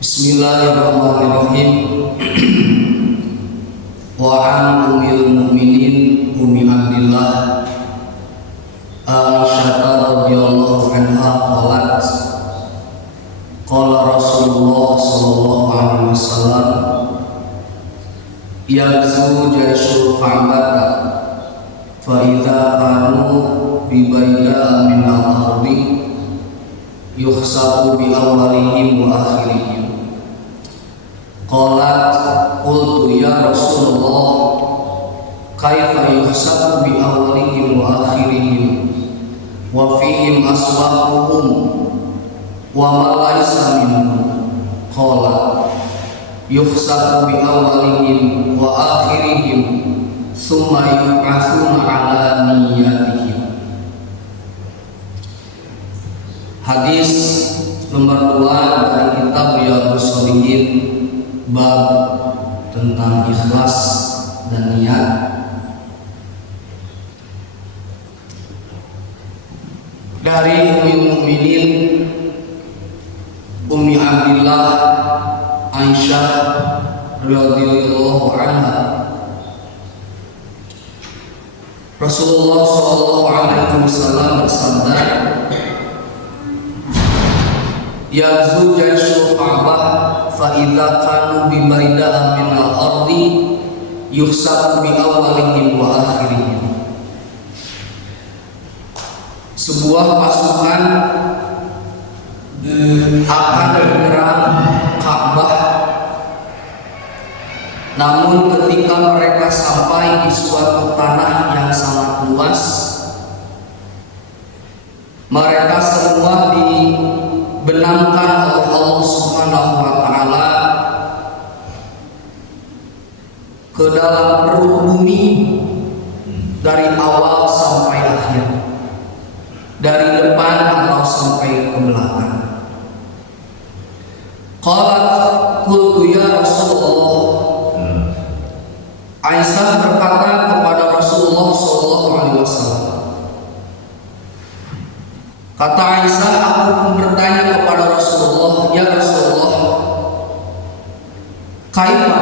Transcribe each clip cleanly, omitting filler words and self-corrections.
Bismillahirrahmanirrahim. Wa an ummil mu'minin Ummi Abdillah Aisyah radhiyallahu anha qalat qala Rasulullah sallallahu alaihi wasallam yaghzu jayshul Ka'bah fa idza kanu bi baida min al-ardi yukhsabu bi awwalihim wa akhirihim. Qalat qultu ya Rasulullah kaifa yuhsabu bi awwalihim wa akhirihim wa fihim aswaquhum wa ma laysa minhum. Qala yuhsabu bi awwalihim wa akhirihim thumma yub'atsuna ala niyyatihim. Hadis nomor 2 dari kitab Riyadhus Shalihin, bab tentang ikhlas dan niat. Dari Ummul Mukminin Ummi Abdillah Aisyah radhiyallahu anha, Rasulullah sallallahu alaihi wasallam bersabda, yaghzu jayshul Ka'bah fa idza kanu bi baida min al-ardi yuhsabu bi awwalihim wa akhirihim. Sebuah pasukan akan menyerang Ka'bah, namun ketika mereka sampai di suatu tanah yang sangat luas, mereka semua dibenamkan oleh Allah Subhanahu wa taala ke dalam perut bumi dari awal sampai akhir, dari depan atau sampai ke belakang. Qalat qultu ya Rasulullah, Aisyah berkata kepada Rasulullah sallallahu alaihi wasallam, kata Aisyah, aku pun bertanya kepada Rasulullah, ya Rasulullah, kaifa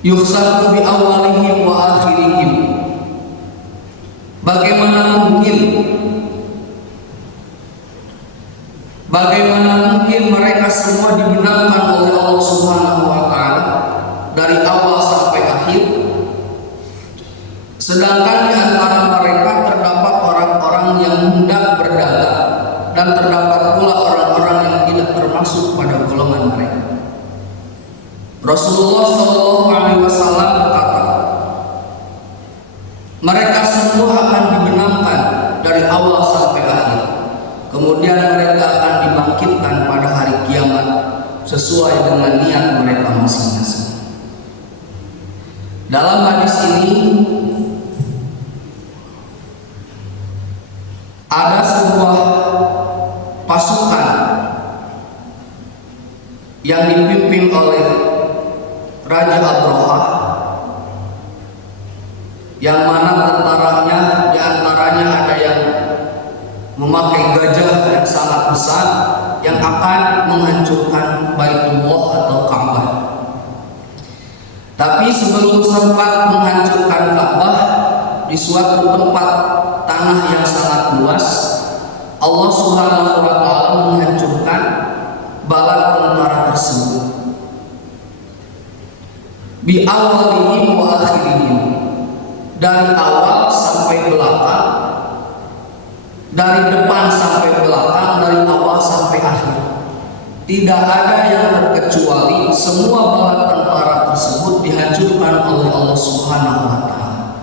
yuhsabu bi awwalihim wa akhirihim? Bagaimana mungkin mereka semua dibenamkan oleh Allah Subhanahu wa taala dari awal sampai akhir, sedangkan di antara mereka terdapat orang-orang yang hendak berdagang dan terdapat pula orang-orang yang tidak termasuk pada golongan mereka. Rasulullah sallallahu alaihi wasallam berkata, mereka semua akan dibenamkan dari awal sampai akhir, kemudian mereka akan dibangkitkan pada hari kiamat sesuai dengan niat mereka masing-masing. Dalam hadis ini ada sebuah pasukan yang dipimpin oleh Raja Abrahah, yang mana tentaranya diantaranya ada yang memakai gajah yang sangat besar yang akan menghancurkan Baitullah atau Ka'bah. Tapi sebelum sempat menghancurkan Ka'bah di suatu tempat tanah yang sangat luas, Allah Subhanahu wa taala menghancurkan bala tentara tersebut bi awalihim wa akhirihim, dari awal sampai belakang, dari depan sampai belakang, dari awal sampai akhir. Tidak ada yang terkecuali, semua bala tentara tersebut dihancurkan oleh Allah Subhanahu wa taala.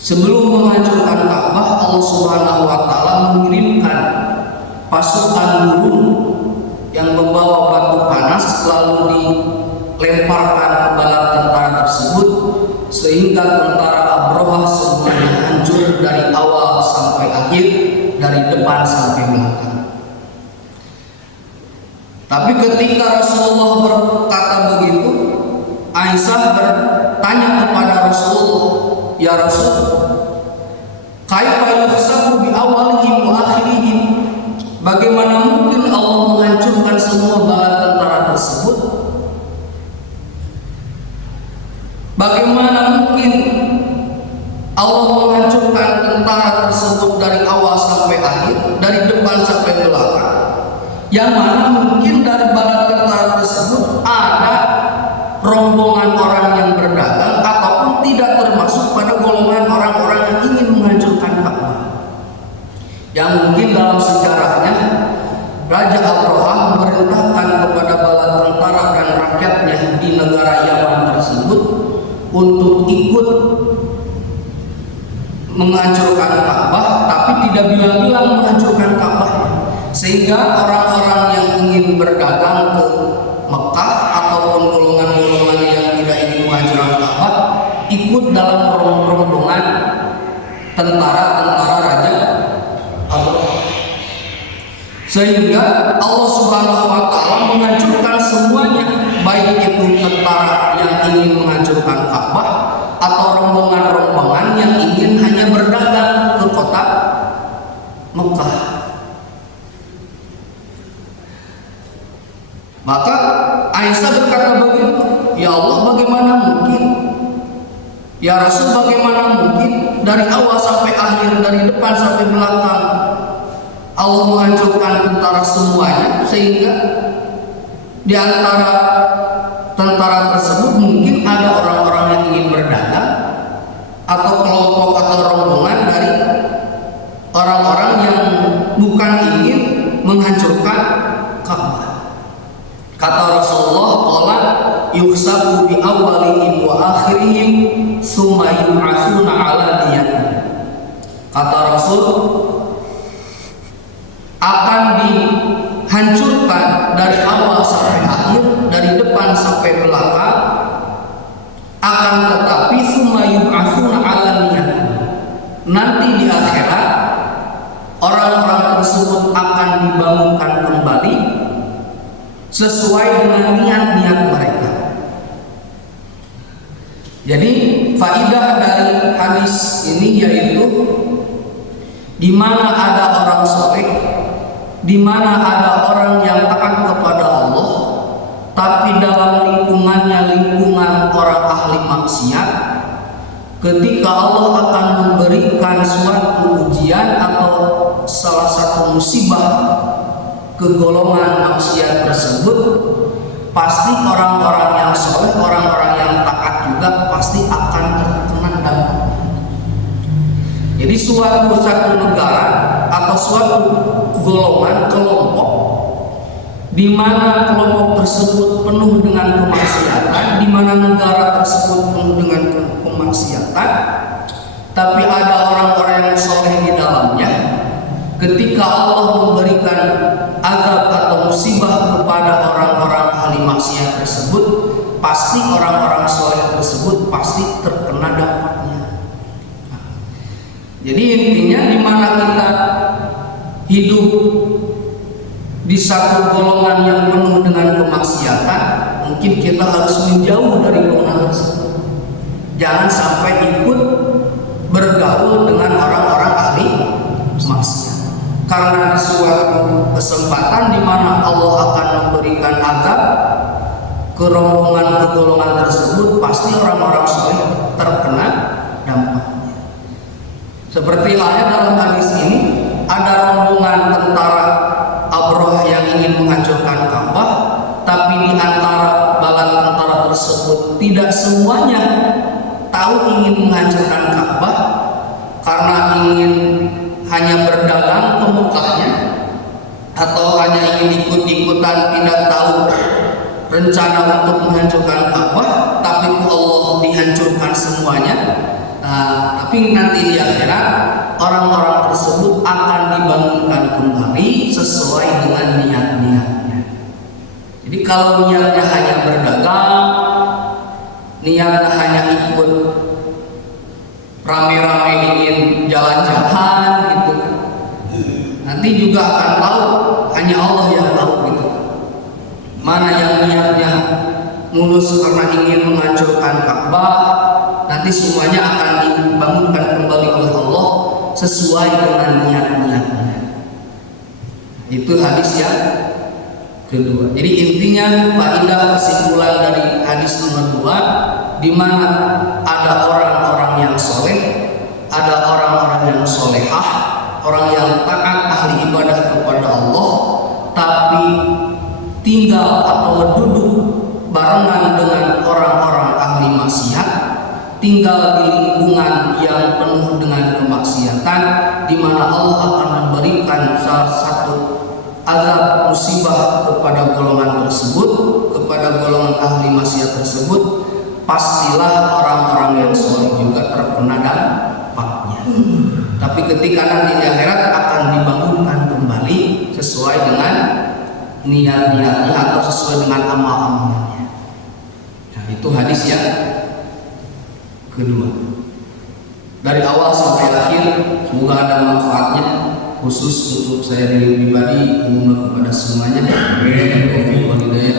Sebelum menghancurkan Ka'bah, Allah Subhanahu wa taala mengirimkan pasukan burung yang membawa batu panas lalu dilemparkan ke bala tentara tersebut, sehingga tentara Abrahah semuanya hancur dari awal sampai akhir, dari depan sampai belakang. Tapi ketika Rasulullah berkata begitu, Aisyah bertanya kepada Rasulullah, ya Rasul, kaifa yuhsabu bi awalihim wa akhirihim? menghancurkan tentara tersebut dari awal sampai akhir, dari depan sampai belakang, yang mana mungkin dari bala tentara tersebut ada rombongan orang yang berdagang ataupun tidak termasuk pada golongan orang-orang yang ingin menghancurkan Ka'bah. Yang mungkin dalam sejarahnya Raja Abraham memerintahkan kepada bala tentara dan rakyatnya di negara Yaman tersebut untuk ikut menghancurkan Ka'bah, tapi tidak bilang-bilang menghancurkan Ka'bah, sehingga orang-orang yang ingin berdagang ke Mekah ataupun golongan-golongan yang tidak ingin menghancurkan Ka'bah ikut dalam rombongan tentara-tentara Raja Abraham, sehingga Allah Subhanahu wa Ta'ala menghancurkan semuanya, baik itu tentara yang ingin menghancurkan Ka'bah atau rombongan-rombongan yang ingin hanya berdagang ke kota Mekah. Maka Aisyah berkata begitu, ya Allah, bagaimana mungkin? Ya Rasul, bagaimana mungkin dari awal sampai akhir, dari depan sampai belakang Allah menghancurkan tentara semuanya, sehingga di antara tentara tersebut mungkin ada orang-orang yang ingin berdagang atau kelompok atau rombongan dari orang-orang yang bukan ingin menghancurkan Ka'bah. Kata Rasulullah, qala yuhsabu bi awwalihim wa akhirihim tsumma yub'atsuna 'ala niyatihim. Kata Rasul, akan dihancurkan dari awal sampai akhir, dari depan sampai belakang, akan tetapi tsumma yub'atsuna 'ala niyatihim. Nanti di akhirat orang-orang tersebut akan dibangunkan kembali sesuai dengan niat-niat mereka. Jadi faidah dari hadis ini yaitu di mana ada orang soleh, di mana ada orang yang taat kepada Allah, tapi dalam lingkungannya lingkungan orang ahli maksiat, ketika Allah akan memberikan suatu ujian atau salah satu musibah ke golongan maksiat tersebut, pasti orang-orang yang soleh, orang-orang yang taat juga pasti akan terkena dampaknya. Jadi suatu negara atau suatu golongan kelompok di mana kelompok tersebut penuh dengan kemaksiatan, di mana negara tersebut penuh dengan kemaksiatan, tapi ada orang-orang yang soleh di dalamnya. Ketika Allah memberikan azab atau musibah kepada orang-orang ahli maksiat tersebut, pasti orang-orang soleh tersebut pasti terkena dampaknya. Jadi intinya di mana kita hidup di satu golongan yang penuh dengan kemaksiatan, mungkin kita harus menjauh dari golongan tersebut. Jangan sampai ikut bergaul dengan orang-orang ahli maksiat. Karena di suatu kesempatan di mana Allah akan memberikan azab ke rombongan ke golongan tersebut, pasti orang-orang soleh terkena dampaknya. Seperti halnya dalam hadis ini, ada rombongan tentara Abrahah yang ingin menghancurkan Ka'bah, tapi di antara bala tentara tersebut tidak semuanya tahu ingin menghancurkan Ka'bah karena ingin hanya berdagang ke Mekahnya, atau hanya ingin ikut-ikutan tidak tahu rencana untuk menghancurkan Ka'bah, tapi Allah dihancurkan semuanya. Tapi nanti di akhirat orang-orang tersebut akan dibangunkan kembali sesuai dengan niat-niatnya. Jadi kalau niatnya hanya berdagang, niatnya hanya ikut rame-rame ingin jalan-jalan gitu, nanti juga akan tahu, hanya Allah yang tahu gitu. Mana yang niatnya mulus karena ingin menghancurkan Ka'bah, nanti semuanya akan dibangunkan kembali oleh Allah sesuai dengan niat-niatnya. Itu hadis yang kedua. Jadi intinya faedah kesimpulan dari hadis nomor 2, di mana ada orang-orang yang soleh, ada orang-orang yang solehah, orang yang taat ahli ibadah kepada Allah, tapi tinggal atau duduk barengan dengan orang-orang ahli maksiat, tinggal di lingkungan yang penuh dengan kemaksiatan, di mana Allah akan memberikan salah satu azab musibah kepada golongan tersebut, kepada golongan ahli maksiat tersebut. Pastilah orang-orang yang soleh juga terkena dampaknya. Tapi ketika nanti di akhirat akan dibangunkan kembali sesuai dengan niat-niatnya atau sesuai dengan amal-amalnya. Nah, itu hadis yang kedua. Dari awal sampai akhir semoga ada manfaatnya, khusus untuk saya pribadi, umum kepada semuanya. Wabillahi taufiq wal hidayah.